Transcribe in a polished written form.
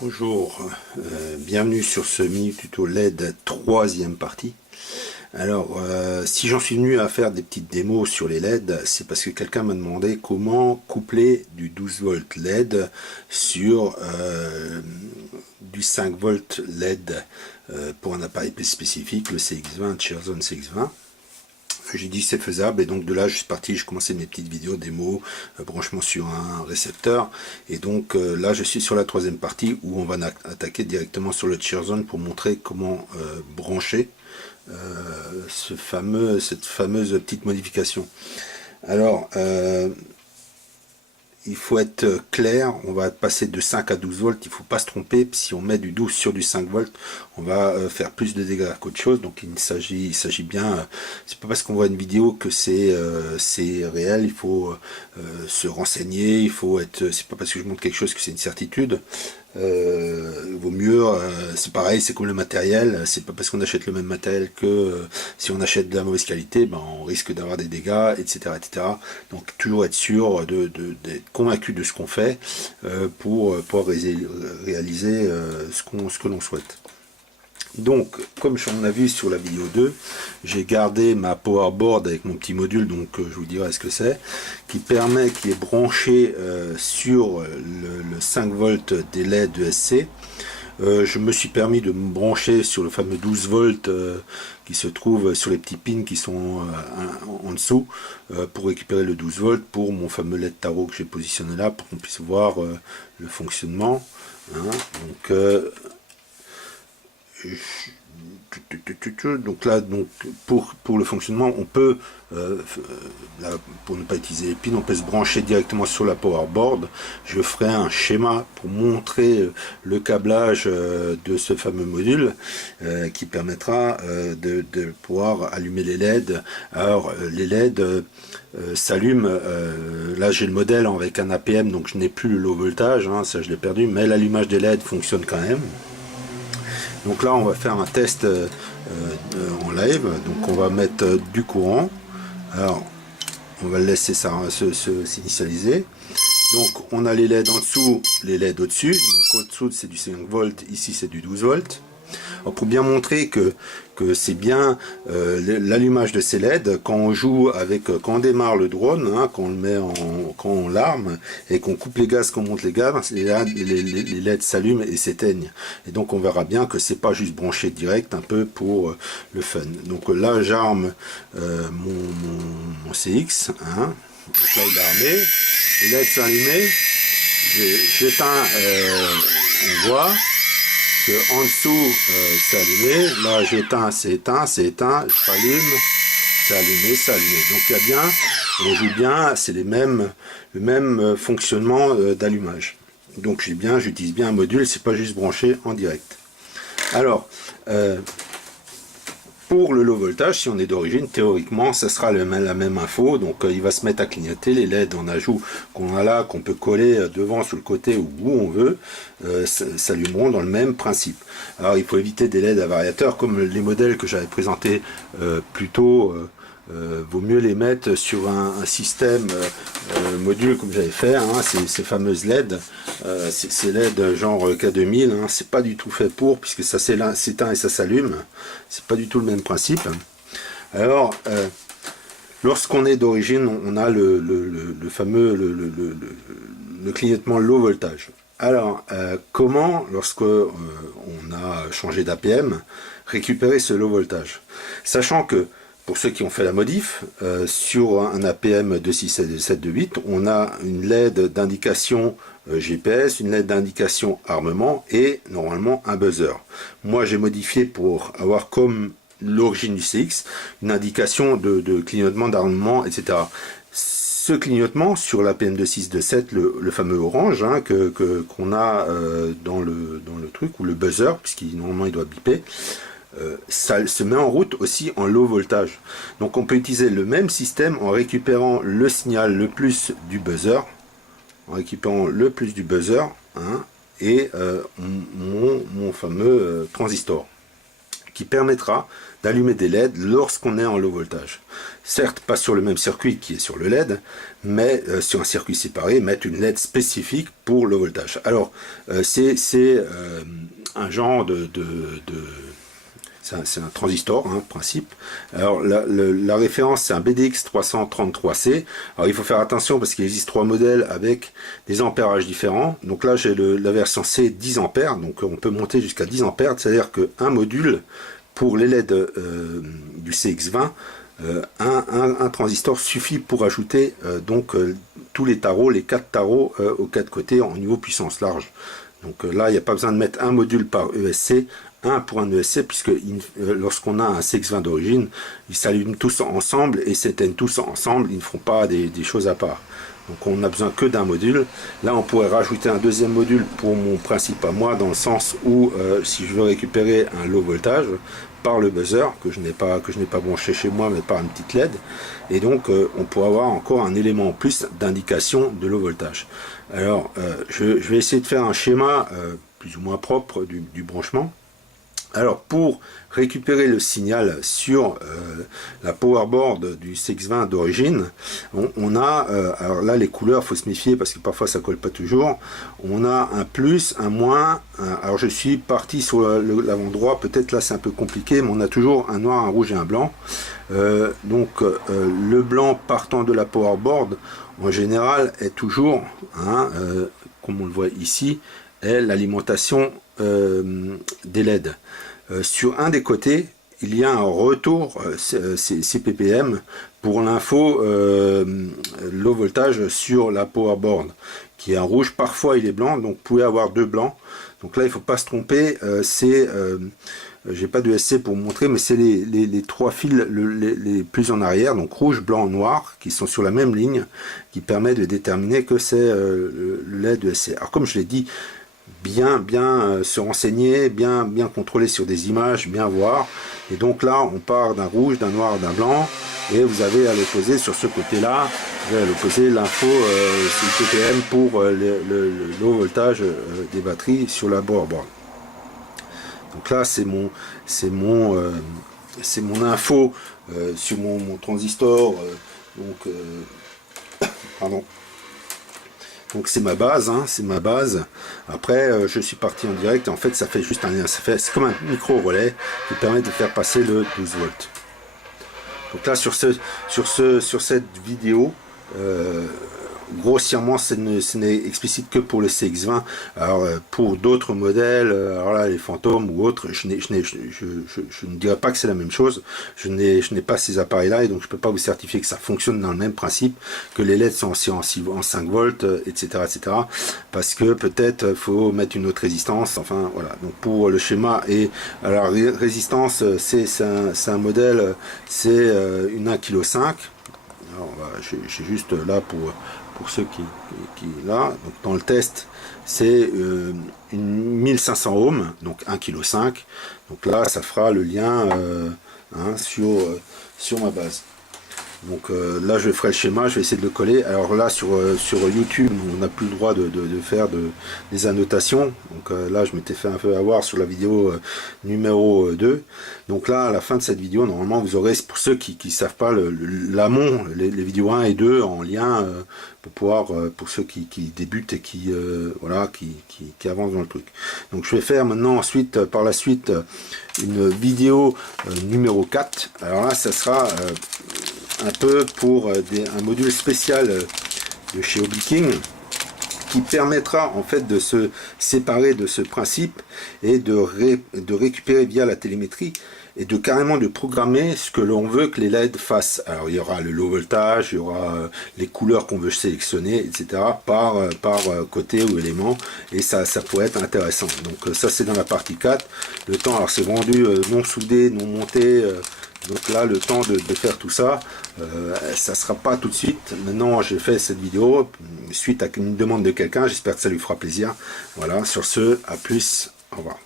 Bonjour, bienvenue sur ce mini tuto LED troisième partie. Alors, si j'en suis venu à faire des petites démos sur les LED, c'est parce que quelqu'un m'a demandé comment coupler du 12 volts LED sur du 5 volts LED pour un appareil spécifique, le CX20, Cherzone CX20. J'ai dit c'est faisable et donc de là je suis parti, je commençais mes petites vidéos démo, branchement sur un récepteur et donc là je suis sur la troisième partie où on va attaquer directement sur le Cherzone pour montrer comment brancher cette fameuse petite modification. Alors il faut être clair, on va passer de 5 à 12 volts, il ne faut pas se tromper, si on met du 12 sur du 5 volts, on va faire plus de dégâts qu'autre chose, donc il s'agit bien, c'est pas parce qu'on voit une vidéo que c'est réel, il faut se renseigner, il faut être, c'est pas parce que je montre quelque chose que c'est une certitude. Vaut mieux, c'est pareil, c'est comme le matériel, c'est pas parce qu'on achète le même matériel que si on achète de la mauvaise qualité, ben, on risque d'avoir des dégâts, etc., etc. Donc toujours être sûr d'être convaincu de ce qu'on fait pour réaliser ce que l'on souhaite. Donc, comme on a vu sur la vidéo 2, j'ai gardé ma powerboard avec mon petit module, donc je vous dirai ce que c'est, qui est branché sur le 5 volts des LED ESC. Je me suis permis de me brancher sur le fameux 12 volts qui se trouve sur les petits pins qui sont en dessous pour récupérer le 12 volts pour mon fameux LED tarot que j'ai positionné là pour qu'on puisse voir le fonctionnement. Hein. Donc, donc là, pour le fonctionnement, on peut, là, pour ne pas utiliser les pins, on peut se brancher directement sur la powerboard. Je ferai un schéma pour montrer le câblage de ce fameux module qui permettra de pouvoir allumer les LED. Alors, les LED s'allument, là j'ai le modèle avec un APM, donc je n'ai plus le low voltage, hein, ça je l'ai perdu, mais l'allumage des LED fonctionne quand même. Donc là on va faire un test en live, donc on va mettre du courant, alors on va le laisser s'initialiser. Donc on a les LED en dessous, les LED au-dessus, donc au-dessous c'est du 5 volts, ici c'est du 12 volts. Alors pour bien montrer que c'est bien l'allumage de ces LED, quand on joue avec, quand on démarre le drone, hein, quand on l'arme et qu'on coupe les gaz, qu'on monte les gaz, les LED s'allument et s'éteignent. Et donc on verra bien que c'est pas juste branché direct, un peu pour le fun. Donc là j'arme mon CX, hein. Donc là il est armé, les LED sont allumés, j'éteins, on voit que en dessous c'est allumé, là j'éteins, c'est éteint, je rallume, c'est allumé, c'est allumé. Donc il y a bien, on joue bien, c'est le même fonctionnement d'allumage. Donc j'utilise bien un module, c'est pas juste branché en direct. Alors pour le low voltage, si on est d'origine, théoriquement, ça sera la même info. Donc, il va se mettre à clignoter. Les LED en ajout qu'on a là, qu'on peut coller devant, sur le côté ou où on veut, s'allumeront dans le même principe. Alors, il faut éviter des LED à variateurs, comme les modèles que j'avais présentés plus tôt. Vaut mieux les mettre sur un système module comme j'avais fait, hein, ces fameuses LED, ces LED genre K2000, hein, c'est pas du tout fait pour, puisque ça s'éteint et ça s'allume, c'est pas du tout le même principe. Alors lorsqu'on est d'origine, on a le fameux le clignotement low voltage. Alors comment, lorsque on a changé d'APM, récupérer ce low voltage, sachant que pour ceux qui ont fait la modif, sur un APM 2678, on a une LED d'indication GPS, une LED d'indication armement et normalement un buzzer. Moi j'ai modifié pour avoir comme l'origine du CX, une indication de clignotement d'armement, etc. Ce clignotement sur l'APM 2627, le fameux orange hein, qu'on a dans le truc, ou le buzzer, puisqu'il normalement il doit biper, ça se met en route aussi en low voltage. Donc on peut utiliser le même système en récupérant le signal le plus du buzzer, hein, et mon fameux transistor. qui permettra d'allumer des LED lorsqu'on est en low voltage. Certes, pas sur le même circuit qui est sur le LED, mais sur un circuit séparé, mettre une LED spécifique pour le voltage. Alors, c'est un genre c'est un transistor, hein, principe. Alors la référence, c'est un BDX 333C. Alors il faut faire attention parce qu'il existe 3 modèles avec des ampérages différents. Donc là j'ai la version C 10 ampères, donc on peut monter jusqu'à 10 ampères, c'est-à-dire qu'un module pour les LED du CX20, un transistor suffit pour ajouter tous les tarots, les 4 tarots aux 4 côtés en niveau puissance large. Donc là il n'y a pas besoin de mettre un module par ESC, un pour un ESC, puisque lorsqu'on a un CX20 d'origine, ils s'allument tous ensemble et s'éteignent tous ensemble, ils ne feront pas des choses à part. Donc on n'a besoin que d'un module. Là on pourrait rajouter un deuxième module pour mon principe à moi, dans le sens où si je veux récupérer un low voltage par le buzzer, que je n'ai pas branché chez moi, mais par une petite LED, et donc on pourrait avoir encore un élément en plus d'indication de low voltage. Alors je vais essayer de faire un schéma plus ou moins propre du branchement. Alors pour récupérer le signal sur la powerboard du CX20 d'origine, on a, alors là les couleurs, faut se méfier parce que parfois ça colle pas toujours, on a un plus, un moins, alors je suis parti sur l'avant droit, peut-être là c'est un peu compliqué, mais on a toujours un noir, un rouge et un blanc. Le blanc partant de la powerboard, en général, est toujours, comme on le voit ici, est l'alimentation des LED. Sur un des côtés, il y a un retour CPPM pour l'info low voltage sur la powerboard, qui est en rouge, parfois il est blanc, donc vous pouvez avoir 2 blancs. Donc là il ne faut pas se tromper, j'ai pas de SC pour vous montrer, mais c'est les 3 fils les plus en arrière, donc rouge, blanc, noir, qui sont sur la même ligne, qui permet de déterminer que c'est le LED ESC. Alors comme je l'ai dit, bien se renseigner, bien contrôler sur des images, bien voir. Et donc là on part d'un rouge, d'un noir, d'un blanc, et vous avez à l'opposé sur ce côté là, vous avez à l'opposé l'info CPPM pour le low voltage des batteries sur la powerboard. Donc là c'est mon info sur mon transistor, pardon. Donc c'est ma base, c'est ma base. Après je suis parti en direct et en fait ça fait juste c'est comme un micro relais qui permet de faire passer le 12 volts. Donc là sur cette vidéo, grossièrement ce n'est explicite que pour le CX20. Alors pour d'autres modèles, alors là les fantômes ou autres, je ne dirais pas que c'est la même chose. Je n'ai pas ces appareils là et donc je peux pas vous certifier que ça fonctionne dans le même principe, que les LED sont aussi en 5 volts, etc., parce que peut-être faut mettre une autre résistance. Enfin voilà, donc pour le schéma et alors résistance, c'est un modèle, c'est une 1,5 kg. Alors j'ai juste là pour ceux qui là, donc dans le test c'est une 1500 ohms, donc 1,5 kg. Donc là ça fera le lien sur ma base. Donc là je ferai le schéma, je vais essayer de le coller. Alors là sur YouTube on n'a plus le droit de faire des annotations. Donc là je m'étais fait un peu avoir sur la vidéo numéro 2. Donc là à la fin de cette vidéo normalement vous aurez, pour ceux qui ne savent pas, l'amont, les vidéos 1 et 2 en lien pour pouvoir, pour ceux qui débutent et qui avancent dans le truc. Donc je vais faire maintenant ensuite par la suite une vidéo numéro 4. Alors là ça sera un peu pour un module spécial de chez Obliking qui permettra en fait de se séparer de ce principe et de récupérer via la télémétrie et carrément de programmer ce que l'on veut que les LED fassent. Alors il y aura le low voltage, il y aura les couleurs qu'on veut sélectionner, etc. par côté ou élément, et ça pourrait être intéressant. Donc ça c'est dans la partie 4. Le temps, alors c'est vendu non soudé, non monté, donc là le temps de faire tout ça, ça sera pas tout de suite. Maintenant j'ai fait cette vidéo suite à une demande de quelqu'un, j'espère que ça lui fera plaisir. Voilà, sur ce, à plus, au revoir.